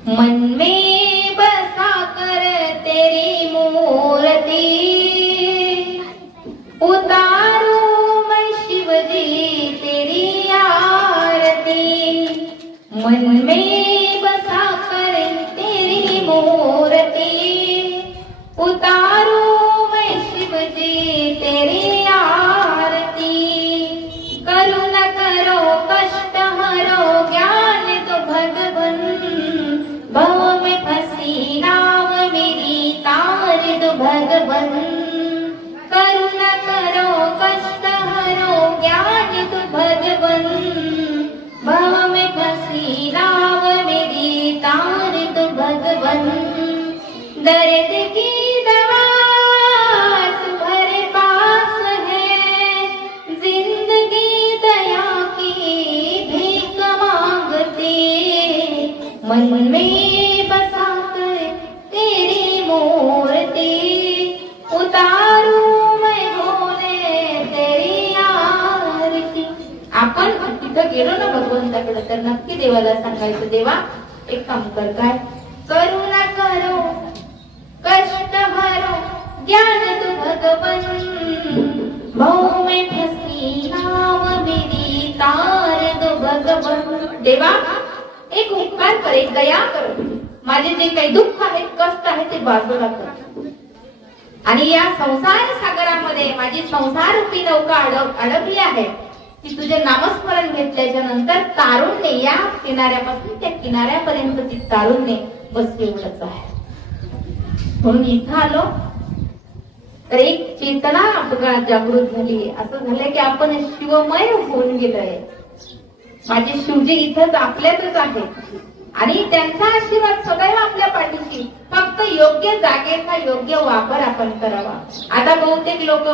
मन में बसा कर तेरी मूर्ति उतारूं मैं शिव जी तेरी आरती। मन में बसा कर तेरी मूर्ति उतारूं मैं शिव जी तेरी आरती। करो न करो कष्ट हरो ज्ञान तो भगवन, भव में फंसी नाव मेरी तार दो भगवन। करो न करो कष्ट हरो ज्ञान तो भगवन, भव में फंसी नाव मेरी तार दो भगवन। दर्द की दवा तुम्हारे पास है, जिंदगी दया की भीख मांगती। मन में बसा कर तेरी मूर्ति उतारूं मैं भोले तेरी आरती। आपण तिथं गेलो ना भगवंताकडे तर नक्की देवाला सांगायचं, देवा एक काम कर, काय करू ना करो कष्ट हरो ज्ञान तू भगवन, भव में फंसी नाव मेरी तार दो भगवन। देवा एक उपकार कर, एक दया कर, माझे जे काही दुःख आहे कष्ट आहे ते बाजूला कर आणि या संसार सागरामध्ये माझी संसार रूपी नौका अडकली आहे ती तुझे नामस्मरण घेतल्याच्या नंतर तारुण्य या किनाऱ्यापासून त्या किनाऱ्यापर्यंत ती तारुण्य बस एवढंच आहे। म्हणून इथं आलो तर एक चेतना आपल्याला जागृत झाली, असं झालंय की आपण शिवमय होऊन गेलोय। माझे शिवजी इथंच आपल्यातच आहे आणि त्यांचा आशीर्वाद सदैव आपल्या पाठीशी, फक्त योग्य जागेचा योग्य वापर आपण करावा। आता बहुतेक लोक